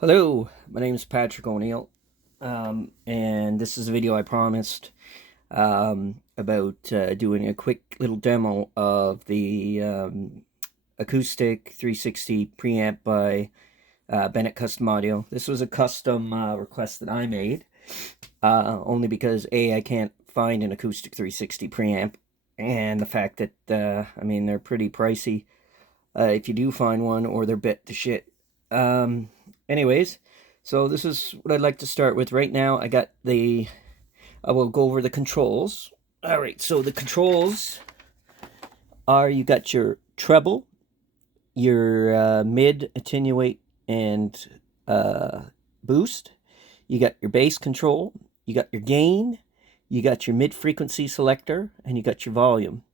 Hello, my name is Patrick O'Neill, and this is a video I promised about doing a quick little demo of the Acoustic 360 preamp by Bennett Custom Audio. This was a custom request that I made, only because I can't find an Acoustic 360 preamp, and the fact that, I mean, they're pretty pricey if you do find one, or they're bit to shit. Anyways, so this is what I'd like to start with right now. I will go over the controls. All right, so the controls are, you got your treble, your mid, attenuate, and boost. You got your bass control, you got your gain, you got your mid frequency selector, and you got your volume.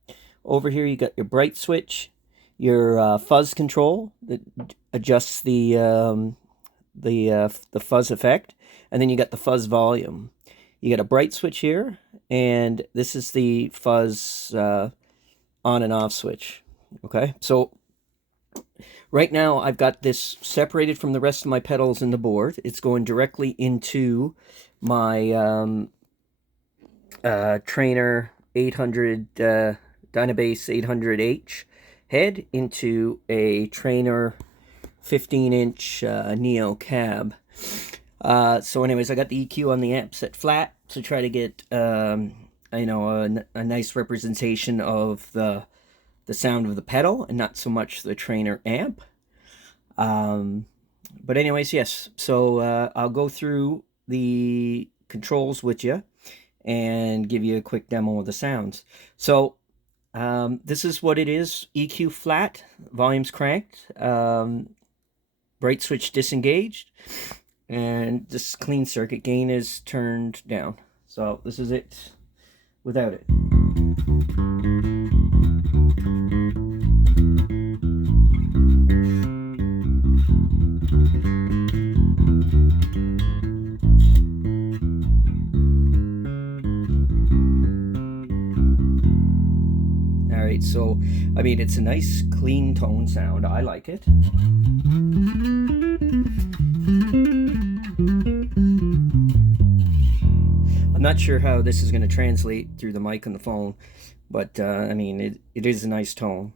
Over here you got your bright switch, your fuzz control that adjusts the fuzz effect, and then you got the fuzz volume. You got a bright switch here, and this is the fuzz on and off switch. Okay, so right now I've got this separated from the rest of my pedals in the board. It's going directly into my Trainer 800 Dynabass 800H head into a Trainer 15-inch Neo cab. So anyways, I got the EQ on the amp set flat to try to get a nice representation of the sound of the pedal and not so much the Trainer amp. But anyways, yes, so I'll go through the controls with you and give you a quick demo of the sounds. So this is what it is: EQ flat, volume's cranked, bright switch disengaged, and this clean circuit gain is turned down. So this is it without it. Alright, so I mean, it's a nice clean tone sound. I like it. I'm not sure how this is going to translate through the mic on the phone, but I mean, it is a nice tone.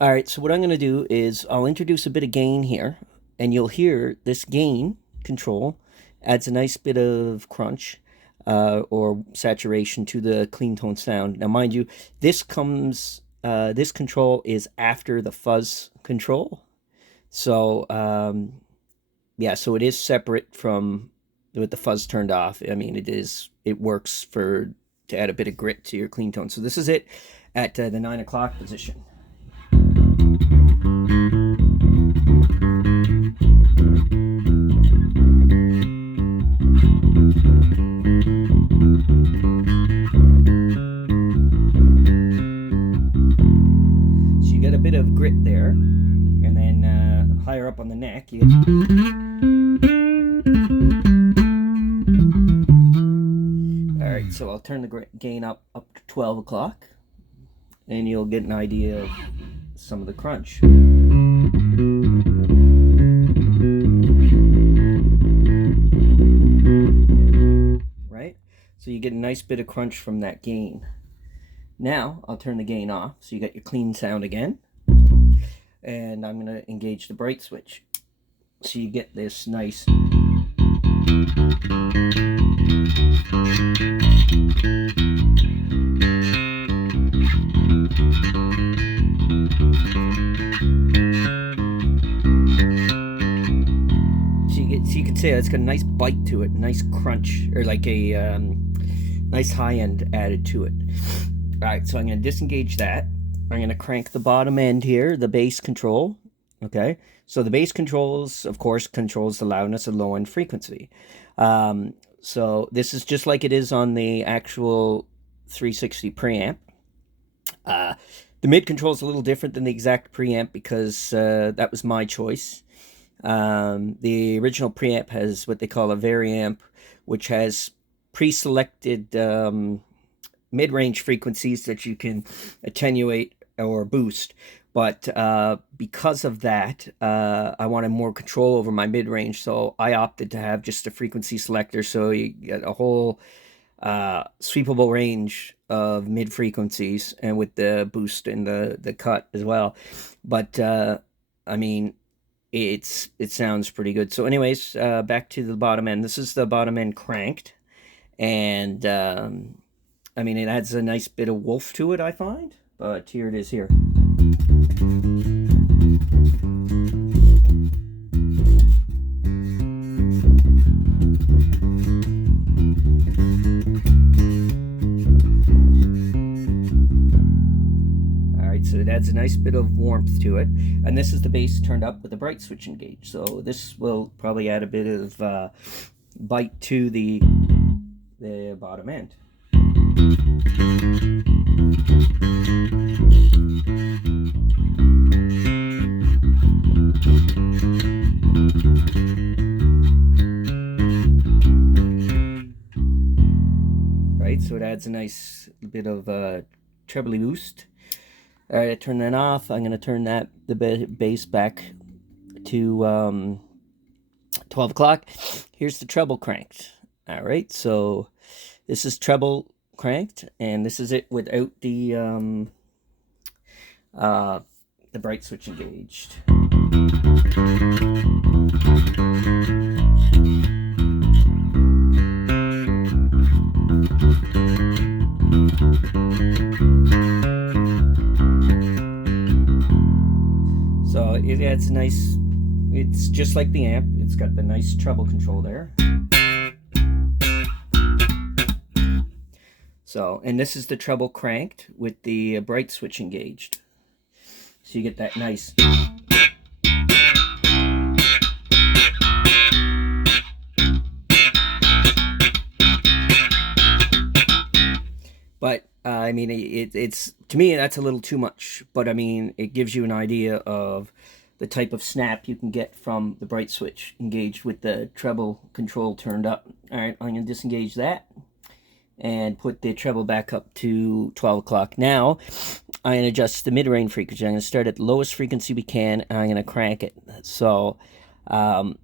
Alright, so what I'm going to do is I'll introduce a bit of gain here, and you'll hear this gain control adds a nice bit of crunch or saturation to the clean tone sound. Now mind you, this control is after the fuzz control. So yeah, so it is separate from with the fuzz turned off. I mean, it works to add a bit of grit to your clean tone. So this is it at the 9 o'clock position. So you get a bit of grit there, and then higher up on the neck you get... Alright, so I'll turn the gain up to 12 o'clock, and you'll get an idea of some of the crunch. Right? So you get a nice bit of crunch from that gain. Now, I'll turn the gain off, so you got your clean sound again. And I'm going to engage the bright switch. So you get this nice... So you can say it's got a nice bite to it, nice crunch, or like a nice high end added to it. Alright, so I'm going to disengage that. I'm going to crank the bottom end here, the bass control. Okay, so the bass controls, of course, controls the loudness and low end frequency. So this is just like it is on the actual 360 preamp. The mid control is a little different than the exact preamp because that was my choice. The original preamp has what they call a variamp, which has pre-selected mid-range frequencies that you can attenuate or boost. But because of that, I wanted more control over my mid-range, so I opted to have just a frequency selector, so you get a whole sweepable range of mid frequencies, and with the boost and the cut as well. But I mean, it sounds pretty good. So anyways, back to the bottom end. This is the bottom end cranked, and I mean, it adds a nice bit of wolf to it, I find. But here it is here. So it adds a nice bit of warmth to it, and this is the bass turned up with the bright switch engaged, so this will probably add a bit of bite to the bottom end. Right, so it adds a nice bit of trebly boost. All right, I turn that off. I'm going to turn the bass back to 12 o'clock. Here's the treble cranked. All right, so this is treble cranked, and this is it without the bright switch engaged. So it adds a nice, it's just like the amp, it's got the nice treble control there. So, and this is the treble cranked with the bright switch engaged. So you get that nice. But I mean, it's to me that's a little too much. But I mean, it gives you an idea of the type of snap you can get from the bright switch engaged with the treble control turned up. All right, I'm going to disengage that and put the treble back up to 12 o'clock. Now, I'm going to adjust the mid-range frequency. I'm going to start at the lowest frequency we can, and I'm going to crank it. So, and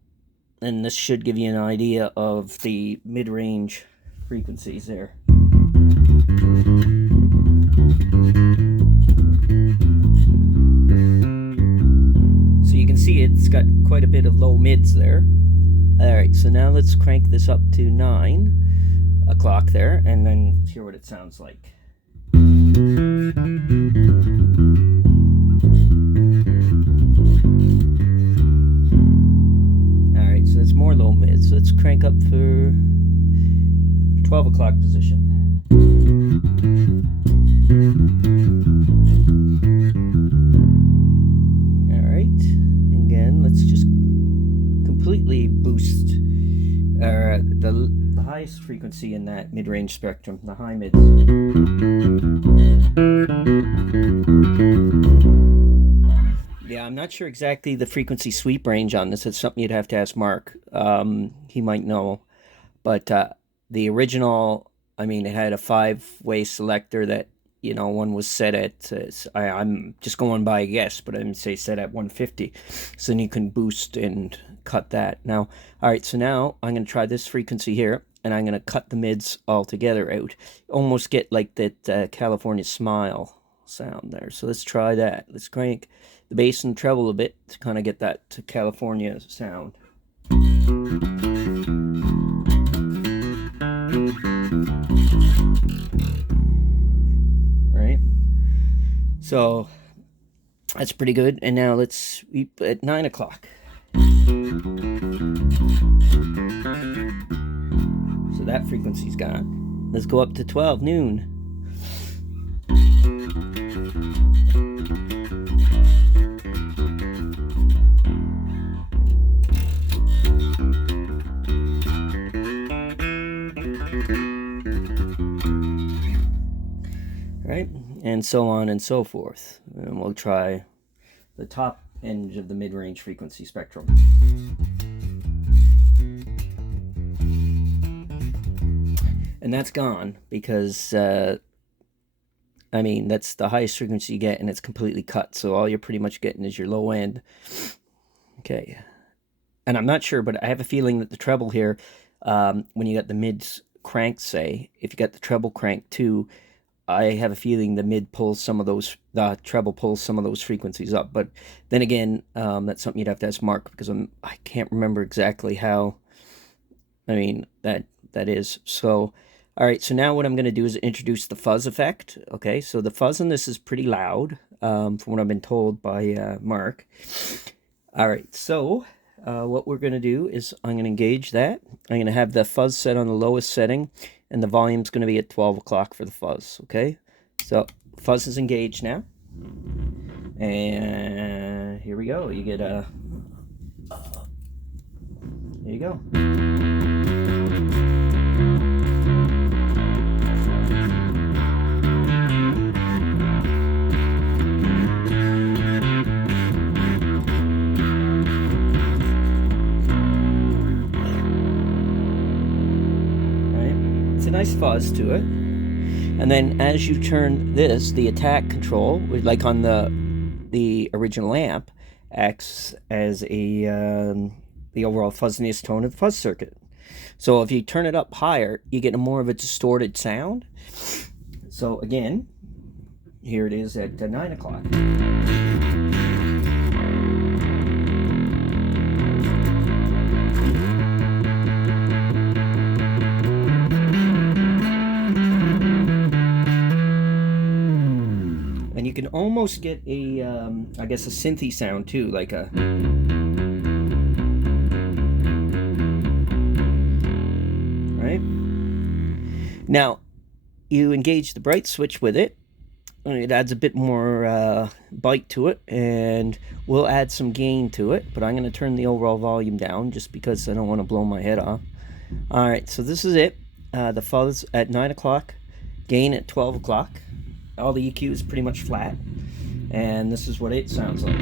this should give you an idea of the mid-range frequencies there. So you can see it's got quite a bit of low mids there. All right, so now let's crank this up to 9 o'clock there, and then hear what it sounds like. All right, so it's more low mids. So let's crank up for 12 o'clock position. All right, again, let's just completely boost the highest frequency in that mid-range spectrum, the high mids. Yeah, I'm not sure exactly the frequency sweep range on this. It's something you'd have to ask Mark. He might know. But the original, I mean, it had a 5-way selector that, you know, one was set at, I'm just going by a guess, but I didn't say set at 150. So then you can boost and cut that. Now, all right, so now I'm going to try this frequency here, and I'm going to cut the mids all together out. Almost get like that California Smile sound there. So let's try that. Let's crank the bass and treble a bit to kind of get that California sound. Right? So that's pretty good. And now let's sweep at 9 o'clock. So that frequency's gone. Let's go up to 12 noon. Right, and so on and so forth. And we'll try the top end of the mid-range frequency spectrum. And that's gone because I mean, that's the highest frequency you get, and it's completely cut. So all you're pretty much getting is your low end. Okay. And I'm not sure, but I have a feeling that the treble here, when you got the mids cranked, say, if you got the treble cranked too, I have a feeling the mid pulls some of those, the treble pulls some of those frequencies up. But then again, that's something you'd have to ask Mark, because I can't remember exactly how, I mean, that is. So, all right, so now what I'm going to do is introduce the fuzz effect. Okay, so the fuzz on this is pretty loud, from what I've been told by Mark. All right, so what we're going to do is I'm going to engage that. I'm going to have the fuzz set on the lowest setting, and the volume's going to be at 12 o'clock for the fuzz, okay? So fuzz is engaged now. And here we go. You get a... There you go. Nice fuzz to it. And then as you turn this, the attack control, like on the original amp, acts as a the overall fuzziness tone of the fuzz circuit. So if you turn it up higher, you get a more of a distorted sound. So again, here it is at 9 o'clock. And you can almost get a, I guess, a synthy sound too, like a... Right? Now, you engage the bright switch with it. It adds a bit more bite to it, and we'll add some gain to it, but I'm going to turn the overall volume down just because I don't want to blow my head off. All right, so this is it. The fuzz at 9 o'clock, gain at 12 o'clock. All the EQ is pretty much flat, and this is what it sounds like.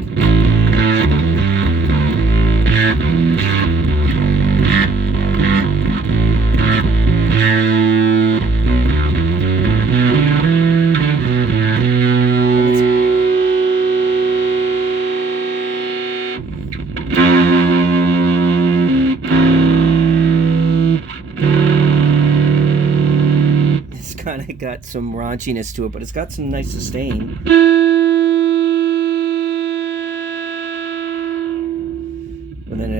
Kind of got some raunchiness to it, but it's got some nice sustain. And then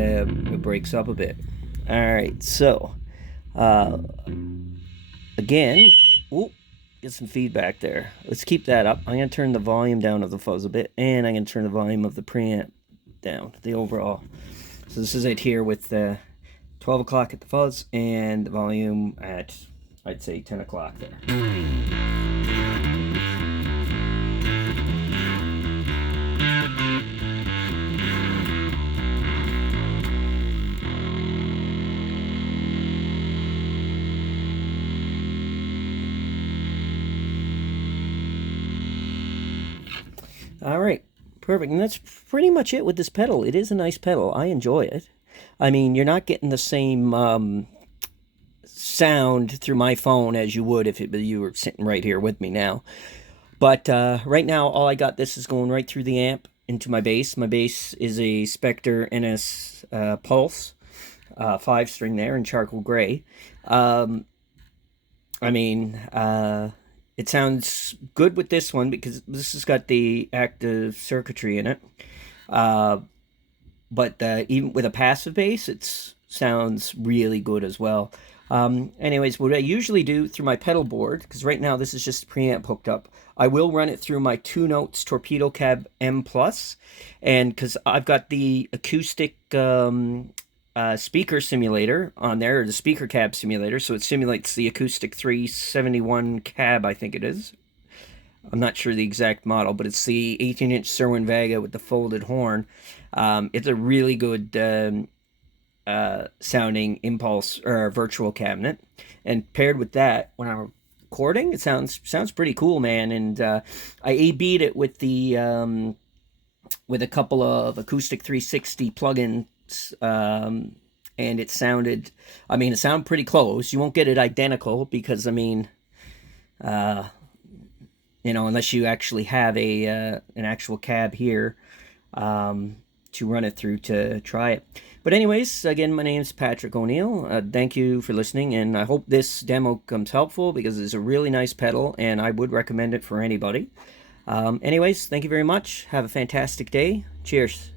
it breaks up a bit. All right, so again, ooh, get some feedback there. Let's keep that up. I'm going to turn the volume down of the fuzz a bit, and I'm going to turn the volume of the preamp down, the overall. So this is it here with 12 o'clock at the fuzz, and the volume at, I'd say, 10 o'clock there. All right, perfect. And that's pretty much it with this pedal. It is a nice pedal. I enjoy it. I mean, you're not getting the same sound through my phone as you would if you were sitting right here with me now. But right now, all I got, this is going right through the amp into my bass. My bass is a Spectre NS Pulse, 5-string there in charcoal gray. I mean, it sounds good with this one because this has got the active circuitry in it. But even with a passive bass, it sounds really good as well. Anyways, what I usually do through my pedal board, because right now this is just preamp hooked up, I will run it through my 2 Notes Torpedo Cab M+, and because I've got the acoustic speaker simulator on there, or the speaker cab simulator, so it simulates the acoustic 371 cab, I think it is. I'm not sure the exact model, but it's the 18-inch Serwin Vega with the folded horn. It's a really good sounding impulse or virtual cabinet, and paired with that, when I'm recording, it sounds pretty cool, man. And I A/B'd it with the with a couple of Acoustic 360 plugins, and it sounded, I mean, it sounded pretty close. You won't get it identical because, I mean, you know, unless you actually have a an actual cab here to run it through to try it. But anyways, again, my name's Patrick O'Neill. Thank you for listening, and I hope this demo comes helpful because it's a really nice pedal, and I would recommend it for anybody. Anyways, thank you very much. Have a fantastic day. Cheers.